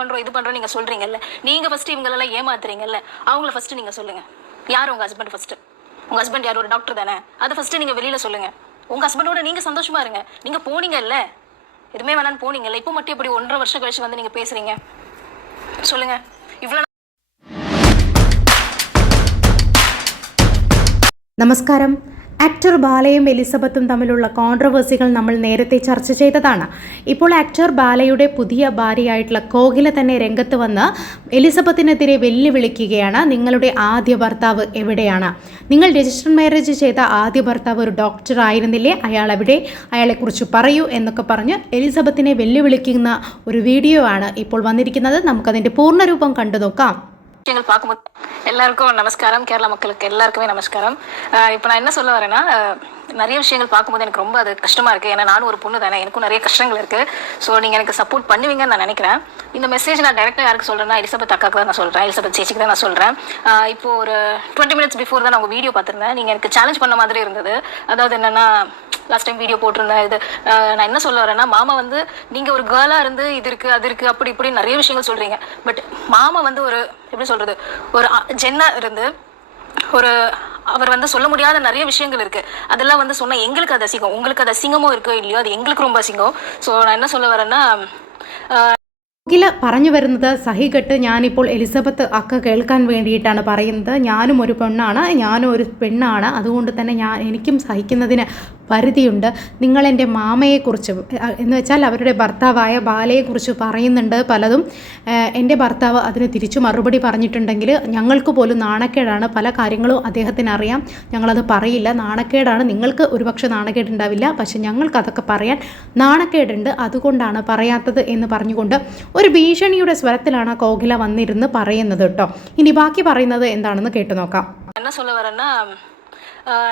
பண்றோம் இது பண்றோம் நீங்க சொல்றீங்கல்ல, நீங்க ஃபர்ஸ்ட் இவங்களெல்லாம் ஏமாத்துறீங்கல்ல, அவங்கள ஃபர்ஸ்ட் நீங்க சொல்லுங்க. யார் உங்க ஹஸ்பண்ட்? ஃபர்ஸ்ட் உங்க ஹஸ்பண்ட் யார்? ஒரு டாக்டர் தானே, அதை ஃபர்ஸ்ட் நீங்க வெளியில சொல்லுங்க. உங்க ஹஸ்பண்டோட நீங்க சந்தோஷமா இருங்க. நீங்க போனீங்கல்ல, எதுவுமே வேணான்னு போனீங்கல்ல, இப்போ மட்டும் எப்படி 1.5 வருஷம் கழிச்சு வந்து நீங்க பேசுறீங்க? சொல்லுங்க. இவ்வளவு നമസ്കാരം. ആക്ടർ ബാലയും എലിസബത്തും തമ്മിലുള്ള കോൺട്രവേഴ്സികൾ നമ്മൾ നേരത്തെ ചർച്ച ചെയ്തതാണ്. ഇപ്പോൾ ആക്ടർ ബാലയുടെ പുതിയ ഭാര്യയായിട്ടുള്ള കോകില തന്നെ രംഗത്ത് വന്ന് എലിസബത്തിനെതിരെ വെല്ലുവിളിക്കുകയാണ്. നിങ്ങളുടെ ആദ്യ ഭർത്താവ് എവിടെയാണ്? നിങ്ങൾ രജിസ്റ്റർ മാരേജ് ചെയ്ത ആദ്യ ഭർത്താവ് ഒരു ഡോക്ടർ ആയിരുന്നില്ലേ? അയാൾ എവിടെ? അയാളെക്കുറിച്ച് പറയൂ എന്നൊക്കെ പറഞ്ഞ് എലിസബത്തിനെ വെല്ലുവിളിക്കുന്ന ഒരു വീഡിയോ ആണ് ഇപ്പോൾ വന്നിരിക്കുന്നത്. നമുക്കതിൻ്റെ പൂർണ്ണരൂപം കണ്ടു നോക്കാം. பார்க்கும்போது எல்லாருக்கும் நமஸ்காரம், கேரளா மக்களுக்கு எல்லாருக்குமே நமஸ்காரம். இப்போ நான் என்ன சொல்ல வரேன்னா, நிறைய விஷயங்கள் பார்க்கும்போது எனக்கு ரொம்ப அது கஷ்டமா இருக்கு. ஏன்னா நானும் ஒரு பொண்ணு தானே, எனக்கும் நிறைய கஷ்டங்கள் இருக்கு. ஸோ நீங்க எனக்கு சப்போர்ட் பண்ணுவீங்கன்னு நான் நினைக்கிறேன். இந்த மெசேஜ் நான் டைரக்டா யாருக்கு சொல்றேன்னா, எலிசபெத் அக்காக்கு தான் நான் சொல்றேன், எலிசபெத் சேச்சிக்கு தான் நான் சொல்றேன். இப்போ ஒரு 20 minutes பிஃபோர் தான் நான் உங்க வீடியோ பார்த்திருந்தேன். நீங்க எனக்கு சேலஞ்ச் பண்ண மாதிரி இருந்தது. அதாவது என்னன்னா, லாஸ்ட் டைம் வீடியோ போட்டிருந்தேன். இது நான் என்ன சொல்ல வரேன்னா, மாமா வந்து நீங்க ஒரு கேர்ளா இருந்து இது இருக்கு அது இருக்கு அப்படி இப்படி நிறைய விஷயங்கள் சொல்றீங்க. பட் மாமா வந்து ஒரு எப்படி சொல்றது, ஒரு ஜென்னா இருந்து ஒரு அவர் வந்து சொல்ல முடியாத நிறைய விஷயங்கள் இருக்கு. அதெல்லாம் வந்து சொன்னா எங்களுக்கு அது அசிங்கம், உங்களுக்கு அது அசிங்கமோ இருக்கோ இல்லையோ, அது எங்களுக்கு ரொம்ப அசிங்கம். ஸோ நான் என்ன சொல்ல வரேன்னா, കോകില പറഞ്ഞു വരുന്നത് സഹികെട്ട് ഞാനിപ്പോൾ എലിസബത്ത് അക്ക കേൾക്കാൻ വേണ്ടിയിട്ടാണ് പറയുന്നത്. ഞാനും ഒരു പെണ്ണാണ്, ഞാനും ഒരു പെണ്ണാണ്, അതുകൊണ്ട് തന്നെ എനിക്കും സഹിക്കുന്നതിന് പരിധിയുണ്ട്. നിങ്ങളെൻ്റെ മാമയെക്കുറിച്ച് എന്ന് വെച്ചാൽ അവരുടെ ഭർത്താവായ ബാലയെക്കുറിച്ച് പറയുന്നുണ്ട് പലതും. എൻ്റെ ഭർത്താവ് അതിന് തിരിച്ചു മറുപടി പറഞ്ഞിട്ടുണ്ടെങ്കിൽ ഞങ്ങൾക്ക് പോലും നാണക്കേടാണ്. പല കാര്യങ്ങളും അദ്ദേഹത്തിന് അറിയാം, ഞങ്ങളത് പറയില്ല. നാണക്കേടാണ്. നിങ്ങൾക്ക് ഒരുപക്ഷെ നാണക്കേടുണ്ടാവില്ല, പക്ഷെ ഞങ്ങൾക്ക് അതൊക്കെ പറയാൻ നാണക്കേടുണ്ട്, അതുകൊണ്ടാണ് പറയാത്തത് എന്ന് പറഞ്ഞുകൊണ്ട് ഒരു ഭീഷണിയുടെ സ്വരത്തിലാണ് കോകില വന്നിരുന്ന് പറയുന്നത് കേട്ടോ. ഇനി ബാക്കി പറയുന്നത് എന്താണെന്ന് കേട്ടു നോക്കാം. என்ன சொல்ல வரேன்னா,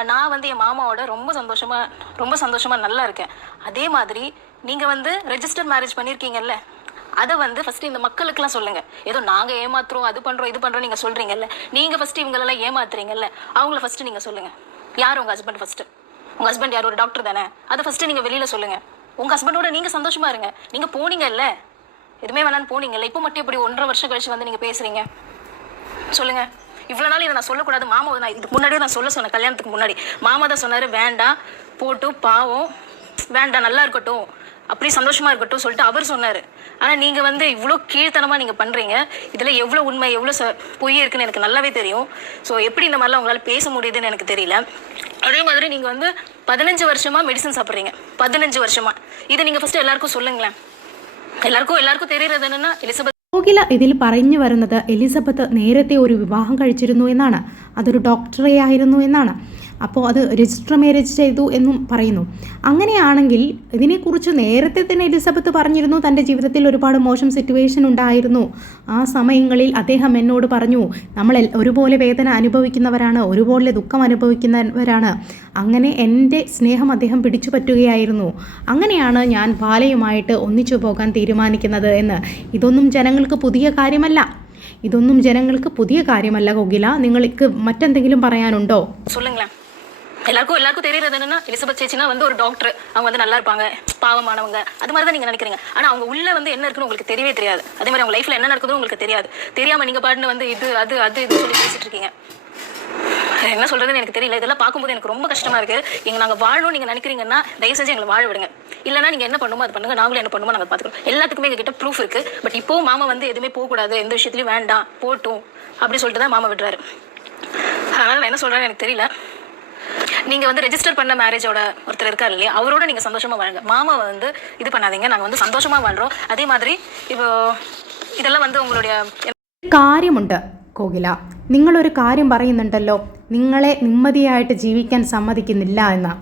நான் வந்து என் மாமாவோட ரொம்ப சந்தோஷமா நல்லா இருக்கேன். அதே மாதிரி நீங்க வந்து ரெஜிஸ்டர் மேரேஜ் பண்ணியிருக்கீங்கல்ல, அதை வந்து ஃபர்ஸ்ட் இந்த மக்களுக்குலாம் சொல்லுங்க. ஏதோ நாங்க ஏமாத்துறோம் அது பண்றோம் இது பண்றோம் நீங்க சொல்றீங்கல்ல, நீங்க ஃபர்ஸ்ட் இவங்களெல்லாம் ஏமாத்துறீங்கல்ல, அவங்கள ஃபர்ஸ்ட் நீங்க சொல்லுங்க. யார் உங்க ஹஸ்பண்ட்? ஃபர்ஸ்ட் உங்க ஹஸ்பண்ட் யார்? ஒரு டாக்டர் தானே, அதை ஃபர்ஸ்ட் நீங்க வெளியில சொல்லுங்க. உங்க ஹஸ்பண்டோட நீங்க சந்தோஷமா இருங்க. நீங்க போனீங்கல்ல, எதுவுமே வேணான்னு போனீங்கல்ல, இப்போ மட்டும் எப்படி 1.5 வருஷம் கழிச்சு வந்து நீங்க பேசுறீங்க? சொல்லுங்க. இவ்வளோ நாள் இதை நான் சொல்லக்கூடாது. மாமாவை நான் இதுக்கு முன்னாடியே நான் சொல்ல சொன்னேன். கல்யாணத்துக்கு முன்னாடி மாமா தான் சொன்னார், வேண்டாம் போட்டு பாவம், வேண்டாம் நல்லா இருக்கட்டும், அப்படி சந்தோஷமா இருக்கட்டும் சொல்லிட்டு அவர் சொன்னார். ஆனால் நீங்கள் வந்து இவ்வளோ கீழ்த்தனமாக நீங்கள் பண்ணுறீங்க. இதில் எவ்வளோ உண்மை எவ்வளோ பொய் இருக்குன்னு எனக்கு நல்லாவே தெரியும். ஸோ எப்படி இந்த மாதிரிலாம் உங்களால் பேச முடியுதுன்னு எனக்கு தெரியல. அதே மாதிரி நீங்கள் வந்து 15 வருஷமாக மெடிசன் சாப்பிட்றீங்க, 15 வருஷமாக. இதை நீங்கள் ஃபஸ்ட்டு எல்லாருக்கும் சொல்லுங்களேன். എല്ലാവർക്കും തെരിയുന്നത് என்னன்னா, എലിസബത്ത് കോകില ഇതിൽ പറഞ്ഞു വരുന്നത് എലിസബത്ത് നേരത്തെ ഒരു വിവാഹം കഴിച്ചിരുന്നു എന്നാണ്, അതൊരു ഡോക്ടറെ ആയിരുന്നു എന്നാണ്. അപ്പോൾ അത് രജിസ്റ്റർ മാരേജ് ചെയ്തു എന്നും പറയുന്നു. അങ്ങനെയാണെങ്കിൽ ഇതിനെക്കുറിച്ച് നേരത്തെ തന്നെ എലിസബത്ത് പറഞ്ഞിരുന്നു. തൻ്റെ ജീവിതത്തിൽ ഒരുപാട് മോശം സിറ്റുവേഷൻ ഉണ്ടായിരുന്നു. ആ സമയങ്ങളിൽ അദ്ദേഹം എന്നോട് പറഞ്ഞു, നമ്മൾ ഒരുപോലെ വേദന അനുഭവിക്കുന്നവരാണ്, ഒരുപോലെ ദുഃഖം അനുഭവിക്കുന്നവരാണ്. അങ്ങനെ എൻ്റെ സ്നേഹം അദ്ദേഹം പിടിച്ചു പറ്റുകയായിരുന്നു. അങ്ങനെയാണ് ഞാൻ ബാലയുമായിട്ട് ഒന്നിച്ചു പോകാൻ തീരുമാനിക്കുന്നത് എന്ന്. ഇതൊന്നും ജനങ്ങൾക്ക് പുതിയ കാര്യമല്ല. കോകില, നിങ്ങൾക്ക് മറ്റെന്തെങ്കിലും പറയാനുണ്ടോ? எல்லாருக்கும் தெரியறது என்னன்னா, எலிசபெத் சேச்சினா வந்து ஒரு டாக்டர், அவங்க வந்து நல்லா இருப்பாங்க, பாவமானவங்க, அது மாதிரி தான் நீங்க நினைக்கிறீங்க. ஆனா அவங்க உள்ள வந்து என்ன இருக்குன்னு உங்களுக்கு தெரியவே தெரியாது. அதே மாதிரி அவங்க லைஃப்ல என்ன நடக்குதுன்னு உங்களுக்கு தெரியாது. தெரியாம நீங்க பாட்டுன்னு வந்து இது அது அது இது சொல்லி பேசிட்டு இருக்கீங்க. என்ன சொல்றதுன்னு எனக்கு தெரியல. இதெல்லாம் பார்க்கும்போது எனக்கு ரொம்ப கஷ்டமா இருக்கு. நாங்க வாழணும் நீங்க நினைக்கிறீங்கன்னா தயவு செஞ்சு எங்களை வாழ விடுங்க. இல்லைன்னா நீங்க என்ன பண்ணுமோ அது பண்ணுங்க, நாங்களும் என்ன பண்ணுமோ நாங்கள் பார்த்துக்கிறோம். எல்லாத்துக்குமே எங்ககிட்ட ப்ரூஃப் இருக்கு. பட் இப்போ மாமா வந்து எதுவுமே போகக்கூடாது, எந்த விஷயத்துலையும் வேண்டாம் போட்டும் அப்படி சொல்லிட்டு தான் மாமா விடுறாரு. அதனால நான் என்ன சொல்றேன்னு எனக்கு தெரியல. நீங்க வந்து ரெஜிஸ்டர் பண்ண மேரேஜோட ஒருத்தர் இருக்காரு இல்லையா, அவரோட நீங்க சந்தோஷமா வாழுங்க. மாமா வந்து இது பண்ணாதீங்க, நாங்க வந்து சந்தோஷமா வாழ்றோம். அதே மாதிரி இப்போ இதெல்லாம் வந்து உங்களுடைய കാര്യമുണ്ട് കോകില. നിങ്ങളൊരു കാര്യം പറയുന്നുണ്ടല്ലോ, നിങ്ങളെ നിമ്മതിയായിട്ട് ജീവിക്കാൻ സമ്മതിക്കുന്നില്ല എന്ന്.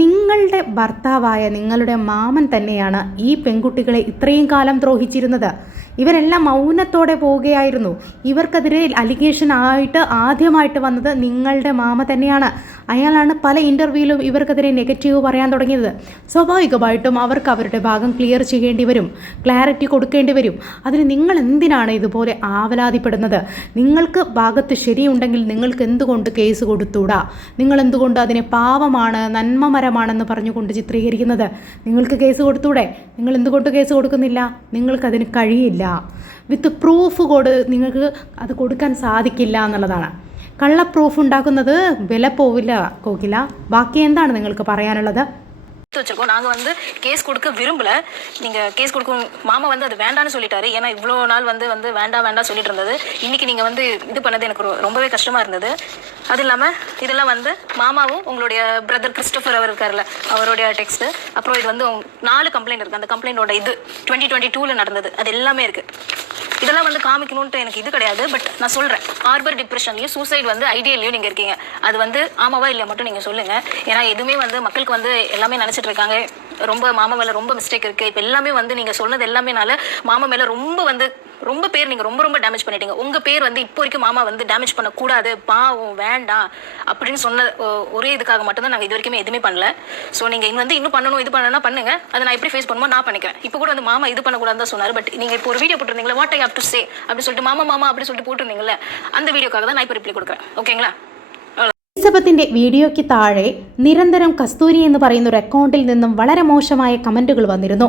നിങ്ങളുടെ ഭർത്താവായ നിങ്ങളുടെ മാമൻ തന്നെയാണ് ഈ പെൺകുട്ടികളെ ഇത്രയും കാലം ദ്രോഹിച്ചിരുന്നത്. ഇവരെല്ലാം മൗനത്തോടെ പോവുകയായിരുന്നു. ഇവർക്കെതിരെ അലിഗേഷൻ ആയിട്ട് ആദ്യമായിട്ട് വന്നത് നിങ്ങളുടെ മാമ തന്നെയാണ്. അയാളാണ് പല ഇൻ്റർവ്യൂവിലും ഇവർക്കെതിരെ നെഗറ്റീവ് പറയാൻ തുടങ്ങിയത്. സ്വാഭാവികമായിട്ടും അവർക്ക് അവരുടെ ഭാഗം ക്ലിയർ ചെയ്യേണ്ടി വരും, ക്ലാരിറ്റി കൊടുക്കേണ്ടി വരും. അതിന് നിങ്ങൾ എന്തിനാണ് ഇതുപോലെ ആവലാതിപ്പെടുന്നത്? നിങ്ങൾക്ക് ഭാഗത്ത് ശരിയുണ്ടെങ്കിൽ നിങ്ങൾക്ക് എന്തുകൊണ്ട് കേസ് കൊടുത്തൂടാ? നിങ്ങൾ എന്തുകൊണ്ട് അതിനെ പാവമാണ് നന്മമരമാണെന്ന് പറഞ്ഞുകൊണ്ട് ചിത്രീകരിക്കുന്നത്? നിങ്ങൾക്ക് കേസ് കൊടുത്തൂടെ? നിങ്ങൾ എന്തുകൊണ്ട് കേസ് കൊടുക്കുന്നില്ല? നിങ്ങൾക്കതിന് കഴിയില്ല. വിത്ത് പ്രൂഫ് നിങ്ങൾക്ക് അത് കൊടുക്കാൻ സാധിക്കില്ല എന്നുള്ളതാണ്. കള്ള പ്രൂഫ് ഉണ്ടാക്കുന്നത് വില പോവില്ല കോകില. ബാക്കി എന്താണ് നിങ്ങൾക്ക് പറയാനുള്ളത്? வச்சிருக்கோம். நாங்கள் வந்து கேஸ் கொடுக்க விரும்பல. நீங்கள் கேஸ் கொடுக்கும் மாமா வந்து அது வேண்டான்னு சொல்லிட்டாரு. ஏன்னா இவ்வளோ நாள் வந்து வேண்டாம் சொல்லிட்டு இருந்தது. இன்னைக்கு நீங்கள் வந்து இது பண்ணது எனக்கு ரொம்பவே கஷ்டமாக இருந்தது. அது இல்லாமல் இதெல்லாம் வந்து மாமாவும் உங்களுடைய பிரதர் கிறிஸ்டோஃபர் அவர் இருக்கார்ல, அவருடைய டெக்ஸ்ட், அப்புறம் இது வந்து 4 கம்ப்ளைண்ட் இருக்குது. அந்த கம்ப்ளைண்டோட இது 2022 நடந்தது, அது எல்லாமே இருக்குது. இதெல்லாம் வந்து காமிக்கணும்ட்டு எனக்கு இது கிடையாது. பட் நான் சொல்கிறேன், ஹார்பர் டிப்ரெஷன்லையும் சூசைட் வந்து ஐடியல்லையும் நீங்கள் இருக்கீங்க. அது வந்து ஆமாவா இல்லையா மட்டும் நீங்கள் சொல்லுங்கள். ஏன்னா எதுவுமே வந்து மக்களுக்கு வந்து எல்லாமே நினச்சிட்டு இருக்காங்க, ரொம்ப மாமா மேலே ரொம்ப மிஸ்டேக் இருக்குது. இப்போ எல்லாமே வந்து நீங்கள் சொன்னது எல்லாமேனால மாமா மேலே ரொம்ப பேர் நீங்கள் ரொம்ப டேமேஜ் பண்ணிட்டீங்க. உங்கள் பேர் வந்து இப்போ வரைக்கும் மாமா வந்து டேமேஜ் பண்ணக்கூடாது, பாவம் வேண்டாம் அப்படின்னு சொன்ன ஒரே இதுக்காக மட்டும்தான் நாங்கள் இது வரைக்குமே எதுவுமே பண்ணல. ஸோ நீங்கள் வந்து இன்னும் பண்ணணும், இது பண்ணணும்னா பண்ணுங்க. அதை நான் எப்படி ஃபேஸ் பண்ணுமோ நான் பண்ணிக்கிறேன். இப்போ கூட வந்து மாமா இது பண்ணக்கூடாதுன்னு தான் சொன்னார். பட் நீங்கள் இப்போ ஒரு வீடியோ போட்டிருந்தீங்களா, what I have to say அப்படின்னு சொல்லிட்டு மாமா அப்படி சொல்லிட்டு போட்டிருந்தீங்களே, அந்த வீடியோக்காக தான் நான் இப்போ ரிப்ளை കൊടുக்கிறேன். ഓക്കെங்களா? എലിസബത്തിന്റെ വീഡിയോയ്ക്ക് താഴെ നിരന്തരം കസ്തൂരി എന്ന് പറയുന്ന ഒരു അക്കൗണ്ടിൽ നിന്നും വളരെ മോശമായ കമൻറ്റുകൾ വന്നിരുന്നു.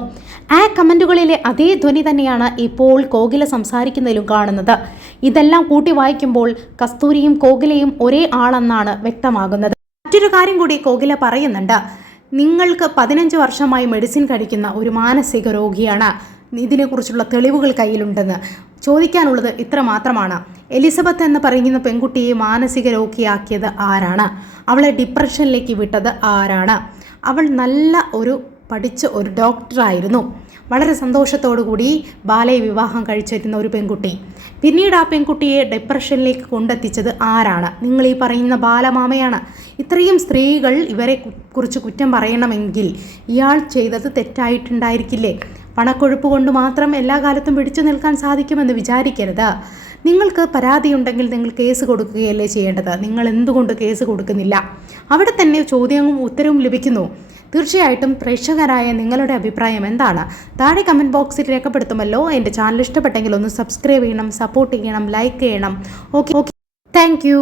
ആ കമൻറ്റുകളിലെ അതേ ധ്വനി തന്നെയാണ് ഇപ്പോൾ കോകില സംസാരിക്കുന്നതിലും കാണുന്നത്. ഇതെല്ലാം കൂട്ടി വായിക്കുമ്പോൾ കസ്തൂരിയും കോകിലയും ഒരേ ആളെന്നാണ് വ്യക്തമാകുന്നത്. മറ്റൊരു കാര്യം കൂടി കോകില പറയുന്നുണ്ട്. നിങ്ങൾക്ക് 15 വർഷമായി മെഡിസിൻ കഴിക്കുന്ന ഒരു മാനസിക രോഗിയാണ്, ഇതിനെക്കുറിച്ചുള്ള തെളിവുകൾ കയ്യിലുണ്ടെന്ന്. ചോദിക്കാനുള്ളത് ഇത്ര മാത്രമാണ്. എലിസബത്ത് എന്ന് പറയുന്ന പെൺകുട്ടിയെ മാനസിക രോഗിയാക്കിയത് ആരാണ്? അവളെ ഡിപ്രഷനിലേക്ക് വിട്ടത് ആരാണ്? അവൾ നല്ല പഠിച്ച ഒരു ഡോക്ടറായിരുന്നു. വളരെ സന്തോഷത്തോടു കൂടി ബാലയെ വിവാഹം കഴിച്ചിരുന്ന ഒരു പെൺകുട്ടി. പിന്നീട് ആ പെൺകുട്ടിയെ ഡിപ്രഷനിലേക്ക് കൊണ്ടെത്തിച്ചത് ആരാണ്? നിങ്ങൾ ഈ പറയുന്ന ബാലമാമയാണ്. ഇത്രയും സ്ത്രീകൾ ഇവരെ കുറിച്ച് കുറ്റം പറയണമെങ്കിൽ ഇയാൾ ചെയ്തത് തെറ്റായിട്ടുണ്ടായിരിക്കില്ലേ? പണക്കൊഴുപ്പ് കൊണ്ട് മാത്രം എല്ലാ കാലത്തും പിടിച്ചു നിൽക്കാൻ സാധിക്കുമെന്ന് വിചാരിക്കരുത്. നിങ്ങൾക്ക് പരാതിയുണ്ടെങ്കിൽ നിങ്ങൾ കേസ് കൊടുക്കുകയല്ലേ ചെയ്യേണ്ടത്. നിങ്ങൾ എന്തുകൊണ്ട് കേസ് കൊടുക്കുന്നില്ല? അവിടെ തന്നെ ചോദ്യവും ഉത്തരവും ലഭിക്കുന്നു. തീർച്ചയായിട്ടും പ്രേക്ഷകരായ നിങ്ങളുടെ അഭിപ്രായം എന്താണ്? താഴെ കമൻറ്റ് ബോക്സിൽ രേഖപ്പെടുത്തുമല്ലോ. എൻ്റെ ചാനൽ ഇഷ്ടപ്പെട്ടെങ്കിൽ ഒന്ന് സബ്സ്ക്രൈബ് ചെയ്യണം, സപ്പോർട്ട് ചെയ്യണം, ലൈക്ക് ചെയ്യണം. Okay, thank you.